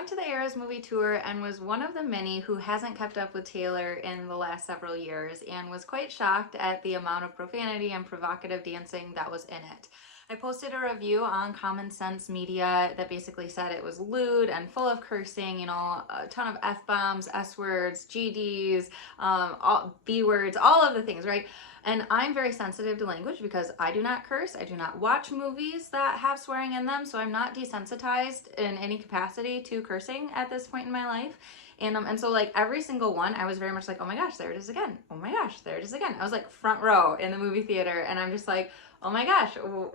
went to the Eras movie tour and was one of the many who hasn't kept up with Taylor in the last several years and was quite shocked at the amount of profanity and provocative dancing that was in it. I posted a review on Common Sense Media that basically said it was lewd and full of cursing, you know, a ton of F-bombs, S-words, GDs, B-words, all of the things, right? And I'm very sensitive to language because I do not curse. I do not watch movies that have swearing in them, so I'm not desensitized in any capacity to cursing at this point in my life. And so like every single one, I was very much like, oh my gosh, there it is again. Oh my gosh, there it is again. I was like front row in the movie theater, and I'm just like, oh my gosh,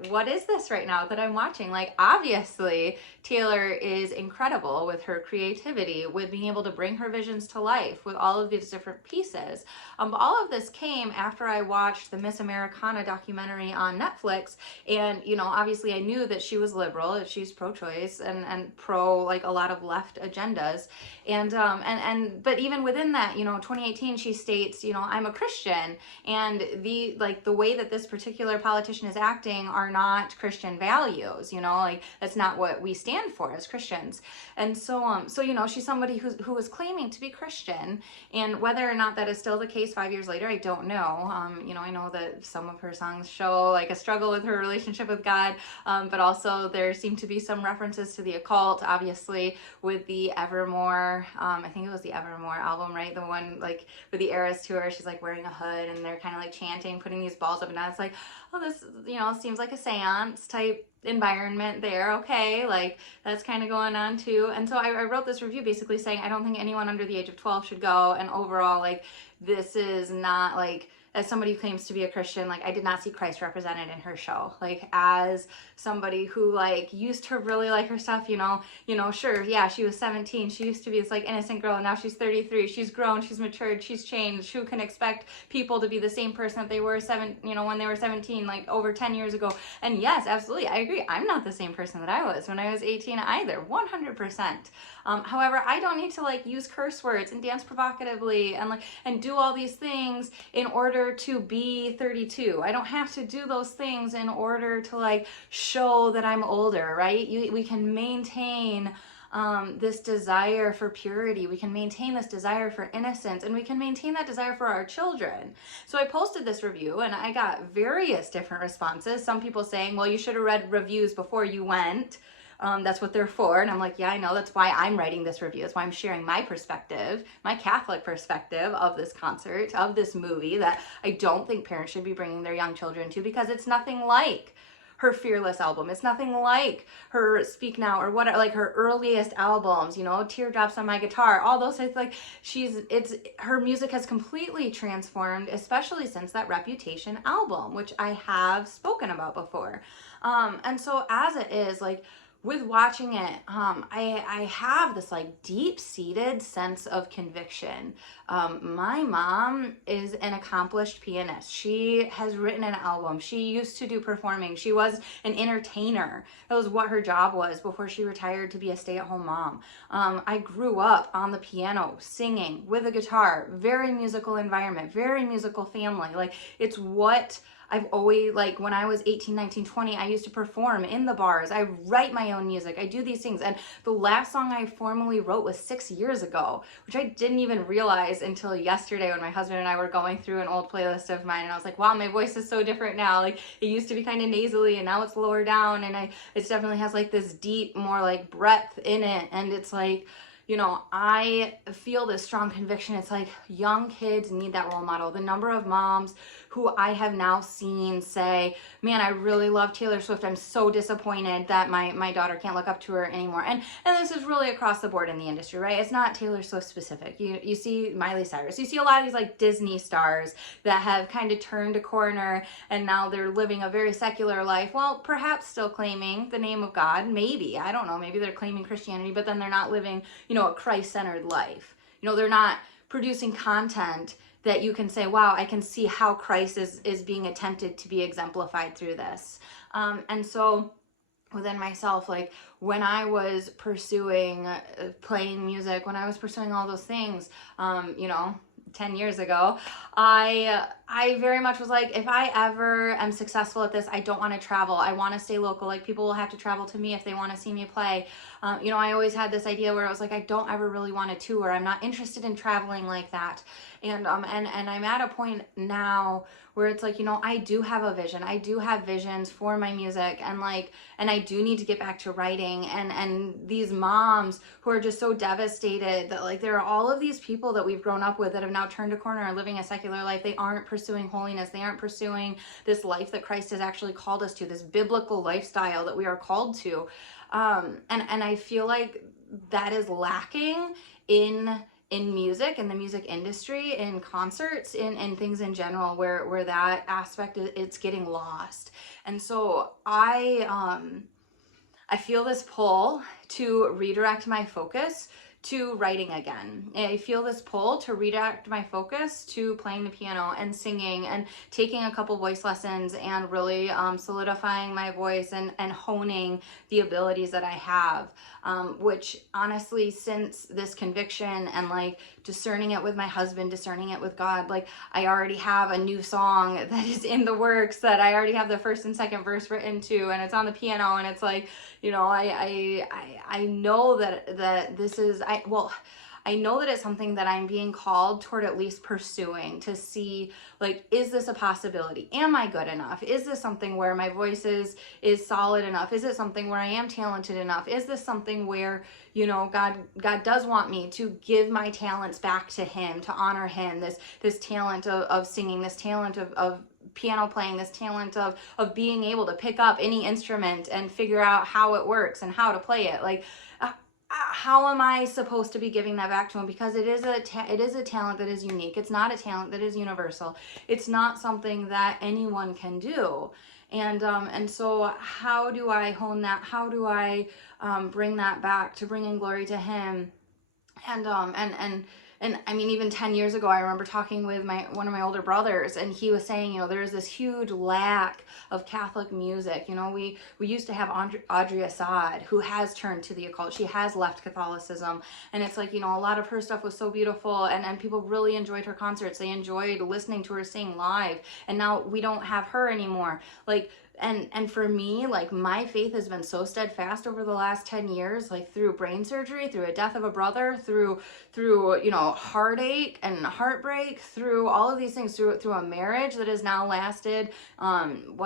what is this right now that I'm watching? Like, obviously, Taylor is incredible with her creativity, with being able to bring her visions to life with all of these different pieces. But all of this came after I watched the Miss Americana documentary on Netflix. And, you know, obviously I knew that she was liberal, that she's pro-choice and pro, like, a lot of left agendas. But even within that, you know, 2018, she states, you know, I'm a Christian, and the way that this particular politician is acting are not Christian values, you know, like that's not what we stand for as Christians. And so you know, she's somebody who was claiming to be Christian, and whether or not that is still the case 5 years later, I don't know. You know, I know that some of her songs show like a struggle with her relationship with God, but also there seem to be some references to the occult, obviously with the Evermore, I think it was the Evermore album, right? The one like with the Eras tour, she's like wearing a hood and they're kind of like chanting, putting these balls up and down. It's like, oh, this, you know, seems like a seance type environment there. Okay, like that's kind of going on too. And so I wrote this review basically saying I don't think anyone under the age of 12 should go, and overall, like, this is not like, as somebody who claims to be a Christian, like I did not see Christ represented in her show. Like as somebody who like used to really like her stuff, you know, sure, yeah, she was 17. She used to be this like innocent girl, and now she's 33. She's grown, she's matured, she's changed. Who can expect people to be the same person that they were when they were 17, like over 10 years ago? And yes, absolutely, I agree. I'm not the same person that I was when I was 18 either, 100%. However, I don't need to like use curse words and dance provocatively and do all these things in order to be 32. I don't have to do those things in order to like show that I'm older, right? We can maintain this desire for purity. We can maintain this desire for innocence, and we can maintain that desire for our children. So I posted this review and I got various different responses. Some people saying, well, you should have read reviews before you went. That's what they're for. And I'm like, yeah, I know. That's why I'm writing this review. That's why I'm sharing my perspective, my Catholic perspective of this concert, of this movie that I don't think parents should be bringing their young children to, because it's nothing like her Fearless album. It's nothing like her Speak Now or what, like her earliest albums, you know, Teardrops on My Guitar, all those things. Like her music has completely transformed, especially since that Reputation album, which I have spoken about before. And so as it is, like, with watching it, I have this like deep-seated sense of conviction. My mom is an accomplished pianist. She has written an album. She used to do performing. She was an entertainer. That was what her job was before she retired to be a stay-at-home mom. I grew up on the piano, singing with a guitar, very musical environment, very musical family. Like, it's what I've always, like, when I was 18, 19, 20, I used to perform in the bars. I write my own music. I do these things. And the last song I formally wrote was 6 years ago, which I didn't even realize until yesterday when my husband and I were going through an old playlist of mine. And I was like, wow, my voice is so different now. Like, it used to be kind of nasally and now it's lower down. And it definitely has like this deep, more like breadth in it. And it's like, you know, I feel this strong conviction. It's like young kids need that role model. The number of moms who I have now seen say, man, I really love Taylor Swift. I'm so disappointed that my daughter can't look up to her anymore. And this is really across the board in the industry, right? It's not Taylor Swift specific. You see Miley Cyrus. You see a lot of these like Disney stars that have kind of turned a corner and now they're living a very secular life. Well, perhaps still claiming the name of God. Maybe. I don't know. Maybe they're claiming Christianity, but then they're not living, you know, a Christ-centered life. You know, they're not producing content that you can say, wow, I can see how Christ is being attempted to be exemplified through this. And so within myself, like when I was pursuing playing music, when I was pursuing all those things, you know, 10 years ago, I very much was like, if I ever am successful at this, I don't want to travel. I want to stay local. Like, people will have to travel to me if they want to see me play. You know, I always had this idea where I was like, I don't ever really want to tour. I'm not interested in traveling like that. And I'm at a point now where it's like, you know, I do have a vision. I do have visions for my music, and like, and I do need to get back to writing. And these moms who are just so devastated that like there are all of these people that we've grown up with that have now turned a corner and living a secular life. They aren't pursuing holiness. They aren't pursuing this life that Christ has actually called us to, this biblical lifestyle that we are called to. And I feel like that is lacking in music, in the music industry, in concerts, in things in general, where that aspect it's getting lost. And so I feel this pull to redirect my focus to writing again. I feel this pull to redirect my focus to playing the piano and singing and taking a couple voice lessons and really solidifying my voice and honing the abilities that I have, which honestly, since this conviction and like discerning it with my husband, discerning it with God, like I already have a new song that is in the works that I already have the first and second verse written to, and it's on the piano, and it's like, you know, I know that this is, I know that it's something that I'm being called toward at least pursuing to see, like, is this a possibility? Am I good enough? Is this something where my voice is solid enough? Is it something where I am talented enough? Is this something where, you know, God does want me to give my talents back to him, to honor him, this talent of singing, this talent of piano playing, this talent of being able to pick up any instrument and figure out how it works and how to play it. Like, how am I supposed to be giving that back to him? Because it is a talent that is unique. It's not a talent that is universal. It's not something that anyone can do. And so how do I hone that? How do I bring that back to bringing glory to him? And I mean, even 10 years ago, I remember talking with one of my older brothers, and he was saying, you know, there's this huge lack of Catholic music. You know, we used to have Audrey Assad, who has turned to the occult. She has left Catholicism. And it's like, you know, a lot of her stuff was so beautiful, and people really enjoyed her concerts. They enjoyed listening to her sing live. And now we don't have her anymore. Like, and for me, like, my faith has been so steadfast over the last 10 years, like through brain surgery, through a death of a brother, through you know, heartache and heartbreak, through all of these things, through a marriage that has now lasted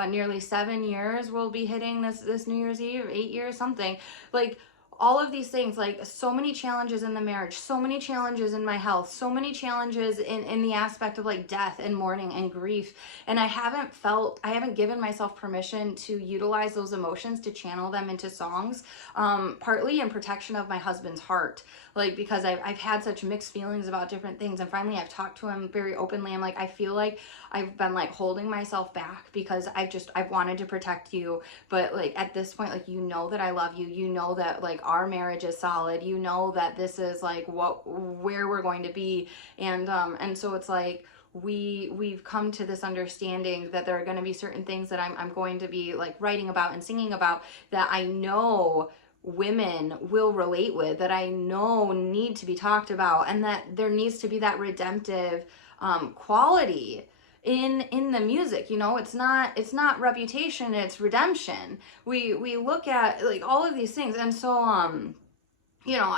nearly 7 years. We'll be hitting this New Year's Eve, 8 years, something. Like, all of these things, like so many challenges in the marriage, so many challenges in my health, so many challenges in the aspect of like death and mourning and grief. And I haven't given myself permission to utilize those emotions to channel them into songs, partly in protection of my husband's heart. Like, because I've had such mixed feelings about different things, and finally I've talked to him very openly. I'm like, I feel like I've been like holding myself back because I've wanted to protect you, but like at this point, like, you know that I love you, you know that like our marriage is solid, you know that this is like where we're going to be, and so it's like we've come to this understanding that there are going to be certain things that I'm going to be like writing about and singing about that I know women will relate with, that I know need to be talked about, and that there needs to be that redemptive quality in the music. You know, it's not reputation, it's redemption. We look at like all of these things, and so you know,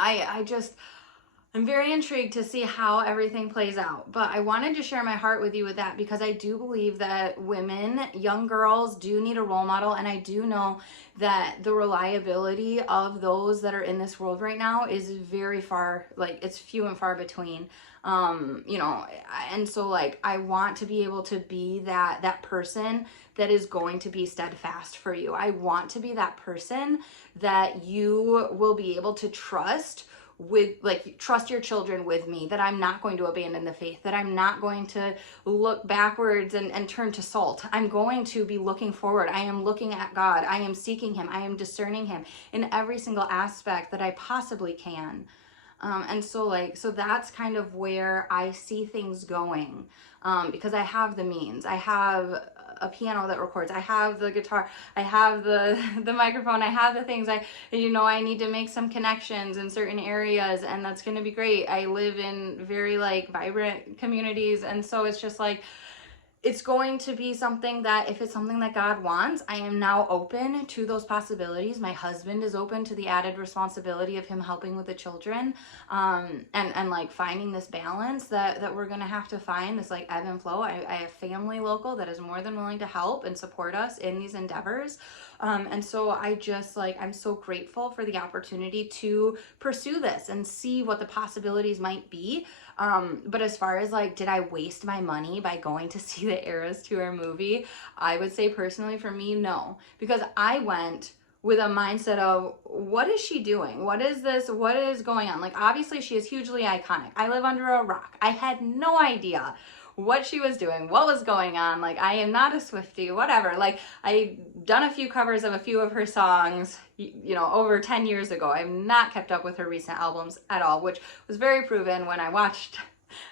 I'm very intrigued to see how everything plays out, but I wanted to share my heart with you with that, because I do believe that women, young girls, do need a role model, and I do know that the reliability of those that are in this world right now is very far, like, it's few and far between. You know, and so like I want to be able to be that person that is going to be steadfast for you. I want to be that person that you will be able to trust with, like, trust your children with me, that I'm not going to abandon the faith, that I'm not going to look backwards and turn to salt. I'm going to be looking forward. I am looking at God. I am seeking him. I am discerning him in every single aspect that I possibly can. And so that's kind of where I see things going, because I have the means. I have a piano that records, I have the guitar, I have the microphone, I have the things. I need to make some connections in certain areas, and that's going to be great. I live in very like vibrant communities, and so it's just like it's going to be something that, if it's something that God wants, I am now open to those possibilities. My husband is open to the added responsibility of him helping with the children, and like finding this balance that we're gonna have to find, this like ebb and flow. I have family local that is more than willing to help and support us in these endeavors. And so I just like, I'm so grateful for the opportunity to pursue this and see what the possibilities might be. But as far as like, did I waste my money by going to see the Eras Tour movie? I would say personally for me, no, because I went with a mindset of, what is she doing? What is this? What is going on? Like, obviously she is hugely iconic. I live under a rock. I had no idea what she was doing, what was going on. Like, I am not a Swiftie, whatever. Like, I've done a few covers of a few of her songs, you know, over 10 years ago. I've not kept up with her recent albums at all, which was very proven when I watched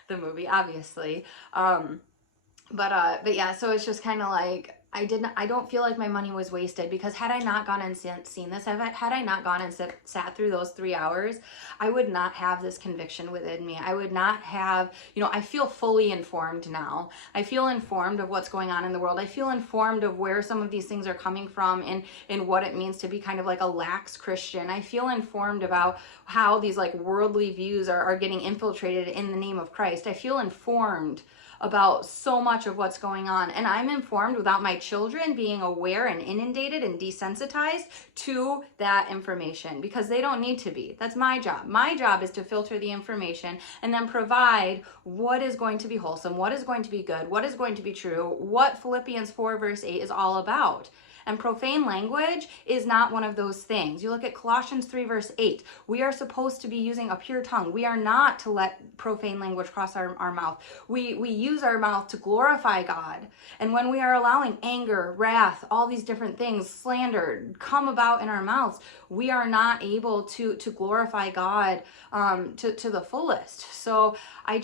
the movie, obviously. But yeah, so it's just kind of like, I don't feel like my money was wasted, because had I not gone and seen this, had I not gone and sat through those 3 hours, I would not have this conviction within me. I would not have, you know, I feel fully informed now. I feel informed of what's going on in the world. I feel informed of where some of these things are coming from, and what it means to be kind of like a lax Christian. I feel informed about how these like worldly views are getting infiltrated in the name of Christ. I feel informed about so much of what's going on, and I'm informed without my children being aware and inundated and desensitized to that information, because they don't need to be. That's my job. My job is to filter the information and then provide what is going to be wholesome, what is going to be good, what is going to be true, what Philippians 4 verse 8 is all about. And profane language is not one of those things. You look at Colossians 3 verse 8. We are supposed to be using a pure tongue. We are not to let profane language cross our mouth. We use our mouth to glorify God. And when we are allowing anger, wrath, all these different things, slander, come about in our mouths, we are not able to glorify God to the fullest. So I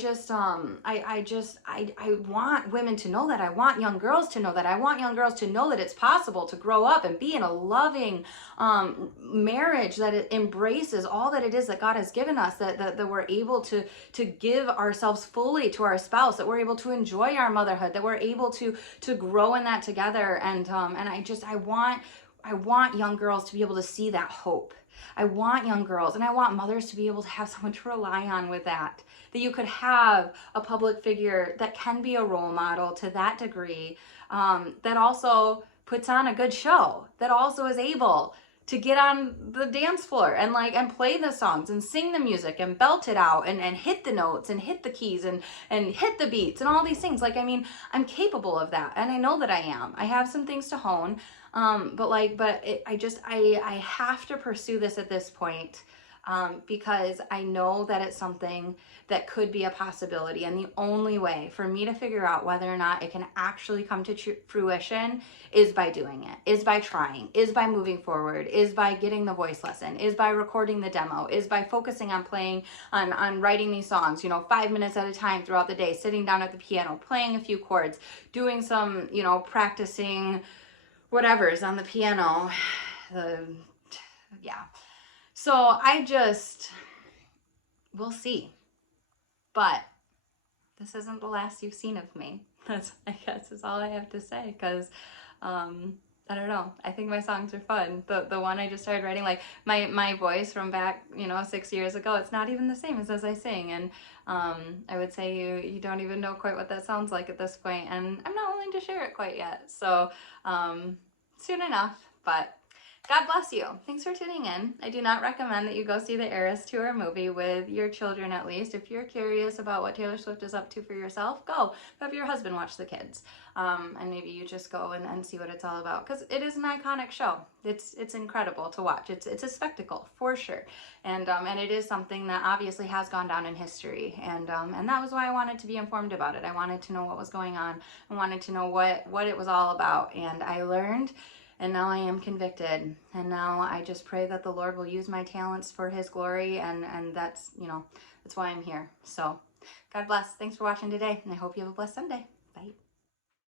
want women to know that. I want young girls to know that. I want young girls to know that it's possible to grow up and be in a loving marriage that embraces all that it is that God has given us, that we're able to give ourselves fully to our spouse, that we're able to enjoy our motherhood, that we're able to grow in that together. And I want young girls to be able to see that hope. I want young girls, and I want mothers to be able to have someone to rely on with that you could have a public figure that can be a role model to that degree, that also puts on a good show, that also is able to get on the dance floor and play the songs and sing the music and belt it out and hit the notes and hit the keys and hit the beats and all these things. Like, I mean, I'm capable of that, and I know that I am. I have some things to hone, I have to pursue this at this point, because I know that it's something that could be a possibility. And the only way for me to figure out whether or not it can actually come to fruition is by doing it, is by trying, is by moving forward, is by getting the voice lesson, is by recording the demo, is by focusing on playing, on writing these songs, 5 minutes at a time throughout the day, sitting down at the piano, playing a few chords, doing some, practicing whatever's on the piano. Yeah. So we'll see. But this isn't the last you've seen of me. That's, I guess, is all I have to say, because I don't know. I think my songs are fun. The one I just started writing, like my voice from back, 6 years ago, it's not even the same as I sing. And I would say you don't even know quite what that sounds like at this point, and I'm not willing to share it quite yet. So soon enough, but God bless you. Thanks for tuning in. I do not recommend that you go see the Eras Tour movie with your children, at least. If you're curious about what Taylor Swift is up to for yourself, go. Have your husband watch the kids. And maybe you just go and see what it's all about, because it is an iconic show. It's incredible to watch. It's a spectacle, for sure. And it is something that obviously has gone down in history. And that was why I wanted to be informed about it. I wanted to know what was going on. I wanted to know what it was all about. And I learned. And now I am convicted, and now I just pray that the Lord will use my talents for His glory, and that's, that's why I'm here. So God bless. Thanks for watching today, and I hope you have a blessed Sunday. Bye.